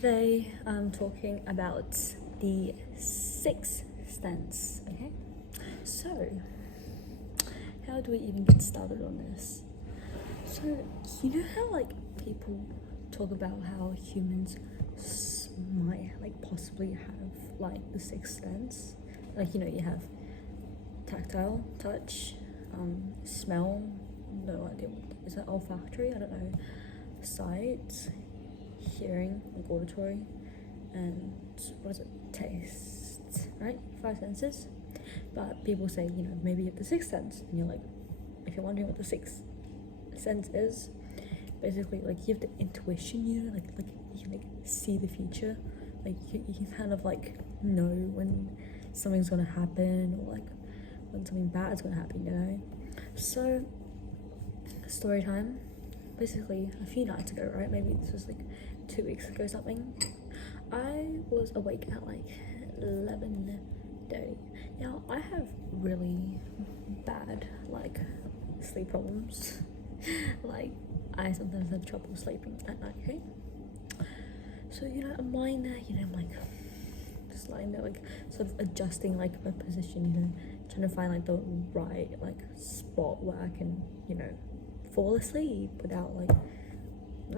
Today I'm talking about the sixth sense. Okay, so how do we even get started on this? So you know how people talk about how humans might possibly have the sixth sense, you have tactile, touch, smell. No idea what is that, olfactory? I don't know. Sight, hearing, auditory, and what is it? Taste, right? Five senses. But people say, maybe you have the sixth sense, and you're like, if you're wondering what the sixth sense is, basically you have the intuition, you can see the future, you can kind of know when something's gonna happen, or when something bad is gonna happen, So story time. Basically a few nights ago, right, maybe this was 2 weeks ago something, I was awake at 11:30. Now I have really bad sleep problems. I sometimes have trouble sleeping at night, okay? So I'm lying there, I'm just lying there sort of adjusting my position, trying to find the right spot where I can fall asleep without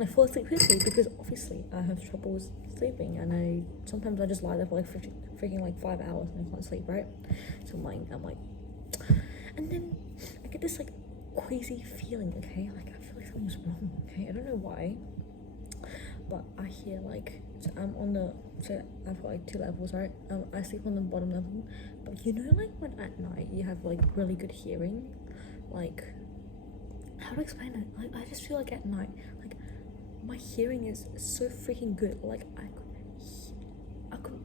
I fall asleep quickly, because obviously I have trouble sleeping, and I sometimes just lie there for freaking 5 hours and I can't sleep, right? So I'm and then I get this queasy feeling, okay? I feel like something's wrong, okay? I don't know why, but I hear so I'm on the, so I've got 2 levels, right? I sleep on the bottom level, but when at night you have really good hearing, how to explain it? I just feel at night, my hearing is so freaking good.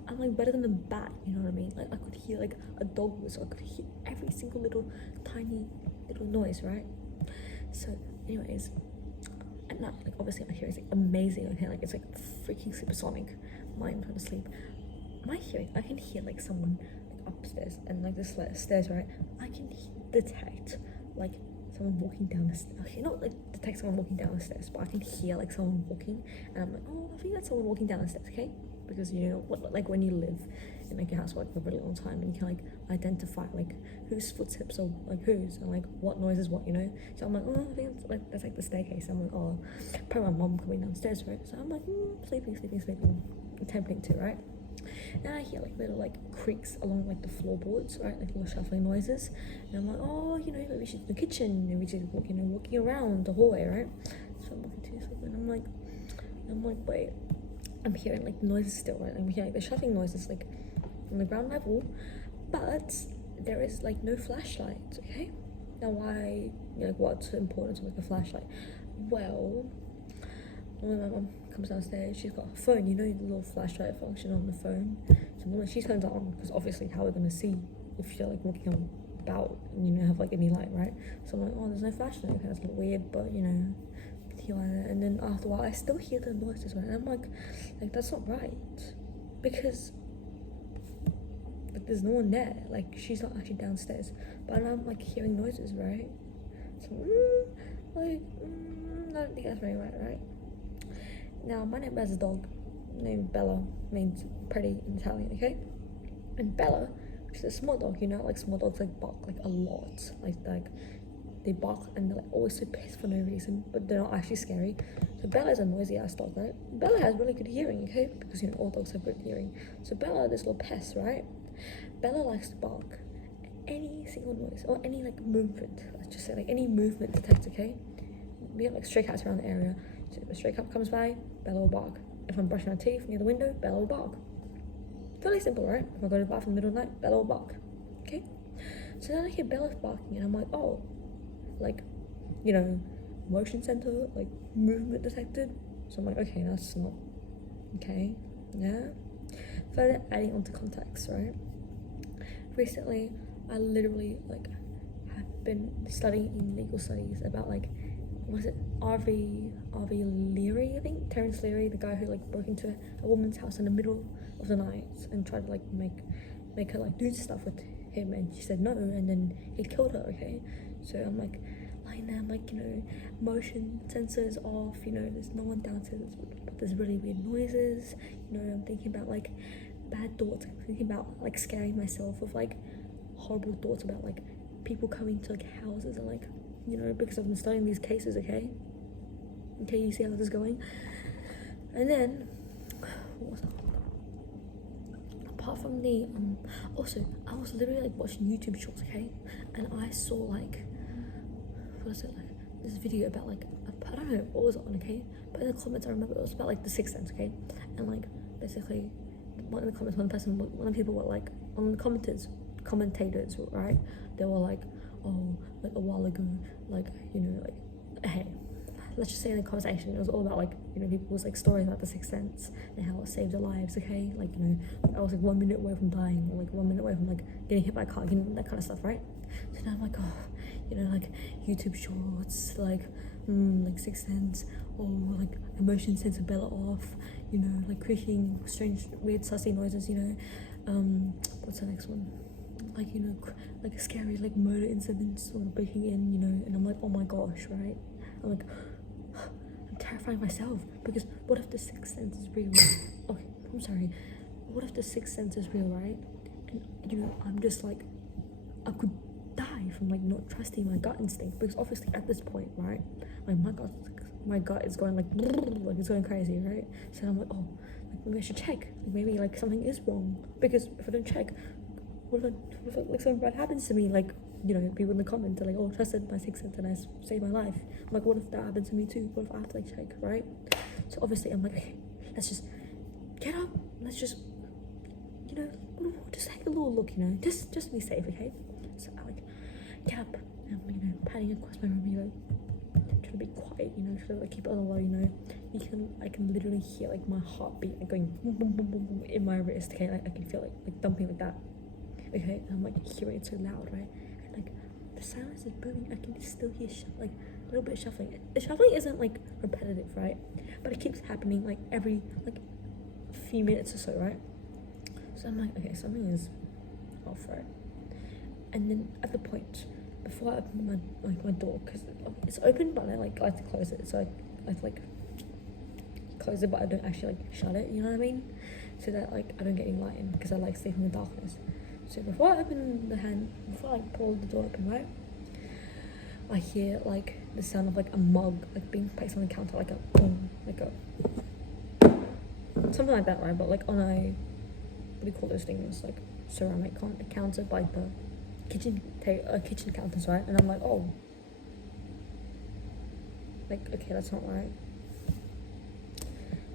I'm better than a bat, you know what I mean? I could hear a dog whistle. I could hear every single little tiny little noise, right? So anyways, at night, obviously my hearing is amazing, okay? It's freaking supersonic. I'm trying to sleep. My hearing, I can hear someone upstairs, and the stairs, right? I can detect someone walking down the stairs. Okay, not detect someone walking down the stairs, but I can hear someone walking, and I'm oh, I think that's someone walking down the stairs, okay? Because what, when you live in a house for a really long time, and you can identify whose footsteps are whose, and what noise is what, So I'm oh, I think that's the staircase. I'm oh, probably my mom coming downstairs, right? So I'm sleeping, attempting to, right? And I hear little creaks along the floorboards, right? Little shuffling noises. And I'm oh, maybe she's in the kitchen, maybe she's walking around the hallway, right? So I'm looking to sleep, and I'm wait, I'm hearing noises still, right? I'm hearing the shuffling noises on the ground level, but there is no flashlight, okay? Now why, what's the importance of a flashlight? Well, when my mom comes downstairs, she's got her phone, the little flashlight function on the phone. So when she turns it on, because obviously how we're gonna see if you're walking on about and have any light, right? So I'm oh, there's no flashlight. Okay, that's a little weird, but and then after a while I still hear the noises, right? And I'm that's not right, because there's no one there. She's not actually downstairs, but I'm hearing noises, right? So I don't think that's very right? Now, my neighbor has a dog named Bella, means pretty in Italian, okay? And Bella, she's a small dog, small dogs bark a lot. They bark, and they're always so pissed for no reason, but they're not actually scary. So Bella is a noisy ass dog, right? Bella has really good hearing, okay? Because all dogs have good hearing. So Bella, this little pest, right? Bella likes to bark any single noise, or any movement. Let's just say any movement detected, okay? We have stray cats around the area. So if a stray cat comes by, Bella will bark. If I'm brushing my teeth near the window, Bella will bark. Fairly simple, right? If I go to the bathroom in the middle of the night, Bella will bark. Okay? So then I hear Bella barking, and I'm oh, motion sensor, movement detected. So I'm okay, that's not okay. Yeah. Further adding on to context, right? Recently, I literally have been studying in legal studies about was it R.V. Leary, I think? Terence Leary, the guy who broke into a woman's house in the middle of the night and tried to make her do stuff with him, and she said no, and then he killed her, okay? So I'm lying and then like, you know, motion sensors off, you know, there's no one downstairs, but there's really weird noises, you know. I'm thinking about like bad thoughts, I'm thinking about like scaring myself with like horrible thoughts about like people coming to like houses, and like, you know, because I've been studying these cases. Okay, you see how this is going. And then what was that? Apart from the also I was literally like watching YouTube shorts, okay, and I saw like, what was it, like this video about like I don't know what was it on, okay, but in the comments I remember it was about like the Sixth Sense, okay, and like basically one of the comments, one of the people were like, one of the commentators, right, they were like, oh, like a while ago, like, you know, like, hey, let's just say in the conversation it was all about like, you know, people's like stories about the Sixth Sense and how it saved their lives, okay, like, you know, I was like 1 minute away from dying, or like 1 minute away from like getting hit by a car, you know, that kind of stuff, right? So now I'm like, oh, you know, like YouTube shorts, like Sixth Sense, or like emotion sensor bella off, you know, like creaking strange weird sussy noises, you know. What's the next one? Like, you know, like scary like murder incidents or breaking in, you know, and I'm like, oh my gosh, right? I'm like, I'm terrifying myself, because what if the Sixth Sense is real? Okay, I'm sorry. What if the Sixth Sense is real, right? And, you know, I'm just like, I could die from like not trusting my gut instinct, because obviously at this point, right, like my gut is going like it's going crazy, right? So I'm like, oh, like maybe I should check. Like, maybe like something is wrong, because if I don't check, what if like something bad happens to me? Like, you know, people in the comments are like, oh, trusted my Sixth Sense and I saved my life. I'm like, what if that happens to me too? What if I have to like check, right? So obviously I'm like, okay, let's just get up, let's just, you know, we'll just take a little look, you know, just to be safe, okay? So I like get up and I'm, you know, padding across my room, you know, trying to be quiet, you know, trying to like keep it on the low, you know. I can literally hear like my heartbeat like going boom boom boom boom boom in my wrist, okay? Like I can feel like thumping like that, okay? And I'm like hearing it so loud, right? And like the silence is booming. I can still hear like a little bit of shuffling. The shuffling isn't like repetitive, right? But it keeps happening like every like few minutes or so, right? So I'm like, okay, something is off, right? And then at the point before I open my door, because it's open, but I like to close it, so I like close it, but I don't actually like shut it, you know what I mean? So that like I don't get any light in, because I like sleeping in the darkness. So before I pull the door open, right, I hear like the sound of like a mug like being placed on the counter, like a boom, like a something like that, right? But like on a, what do you call those things, like ceramic counter by the kitchen counters, right? And I'm like, oh, like, okay, that's not right.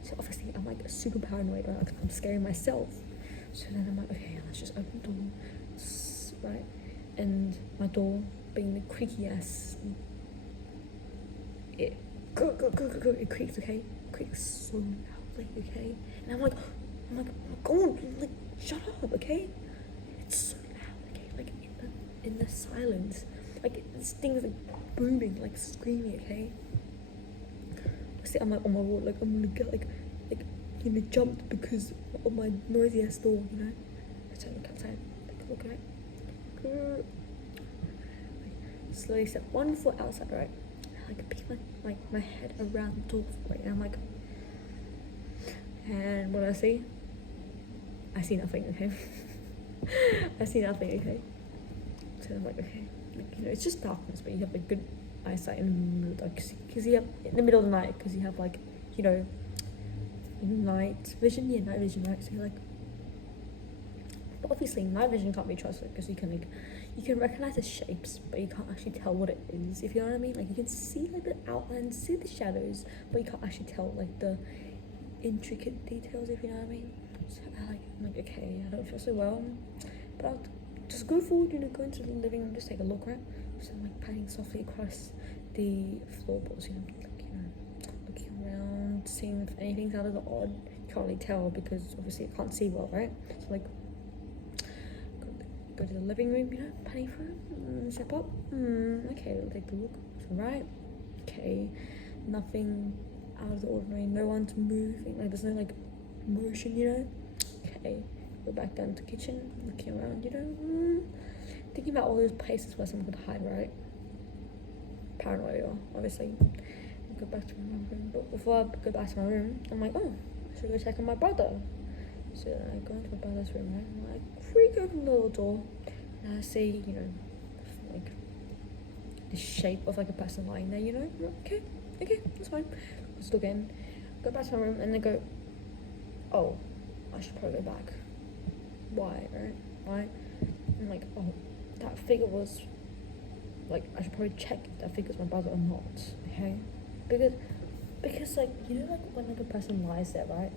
So obviously I'm like super paranoid, right? Like I'm scaring myself. So then I'm like, okay, let's just open the door, right? And my door being the creaky ass, it creaks, okay? It creaks so loudly, okay? And I'm like, go on, like shut up, okay? It's so loud, okay? Like in the silence, like this thing is like booming, like screaming, okay? See, I'm like, oh my god, like I'm gonna get like you know, jumped because of my noisy ass door, you know? So I look outside, take a look, right? Like, slowly step 1 foot outside, right? And I like peek my head around the door, right? And I'm like, and what do I see? I see nothing, okay? I see nothing, okay? So I'm like, okay, like, you know, it's just darkness, but you have like good eyesight in the, like, because you have in the middle of the night, because you have like, you know, night vision, right? So you're like, but obviously night vision can't be trusted, because you can recognize the shapes, but you can't actually tell what it is, if you know what I mean. Like you can see like the outlines, see the shadows, but you can't actually tell like the intricate details, if you know what I mean. So I'm like, okay, I don't feel so well, but I'll just go forward, you know, go into the living room, just take a look, right? So I'm like padding softly across the floorboards, you know, like, you know, looking around, seeing if anything's out of the odd. Can't really tell, because obviously I can't see well, right? So like go to the living room, you know, padding through, step up, okay, we'll take a look. It's alright, okay, nothing out of the ordinary, no one's moving, like there's no like motion, you know. Okay, go back down to the kitchen, looking around, you know, thinking about all those places where someone could hide, right? paranoia, obviously. I go back to my room, but before I go back to my room, I'm like, oh, I should go check on my brother. So I go into my brother's room, right? And I creak open the little door, and I see, you know, like the shape of like a person lying there, you know. I'm like, okay, that's fine. I just look in, go back to my room, and then go, oh, I should probably go back. Why, right? I'm like, oh, that figure was, like, I should probably check if that figure's my brother or not, okay? Because like, you know, like when like a person lies there, right?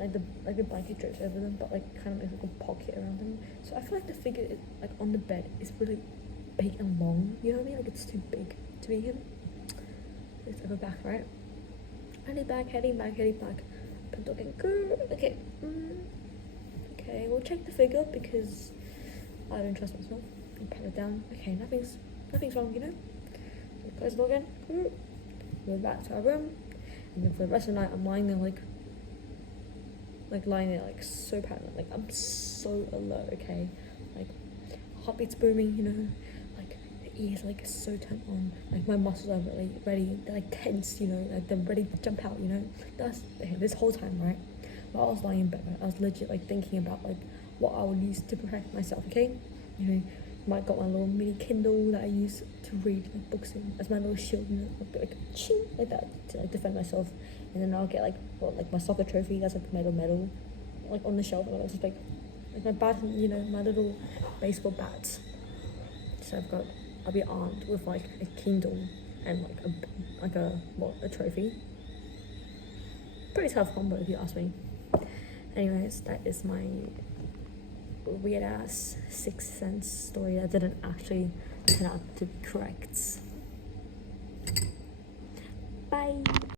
Like the blanket drapes over them, but like kind of like a pocket around them. So I feel like the figure is, like on the bed is really big and long. You know what I mean? Like it's too big to be him. Let's go back, right? Heading back. Put the dog in. Okay. Okay, we'll check the figure because I don't trust myself. And pat it down. Okay, nothing's wrong, you know. So close the door again. Go back to our room, and then for the rest of the night, I'm lying there lying there like so paranoid. Like I'm so alert. Okay, like heartbeat's booming. You know, like the ears like so turned on. Like my muscles are really ready. They're like tense. You know, like they're ready to jump out. You know, that's this whole time, right? While I was lying in bed, I was legit like thinking about like what I would use to protect myself. Okay, you know. Might got my little mini Kindle that I use to read like books in as my little shield, you know, like ching, like that to like defend myself. And then I'll get like my soccer trophy that's like made of metal, like on the shelf, and I'll just like my bat, you know, my little baseball bat. So I'll be armed with like a Kindle and like a trophy. Pretty tough combo if you ask me. Anyways, that is my weird ass Sixth Sense story that didn't actually turn out to be correct. Bye.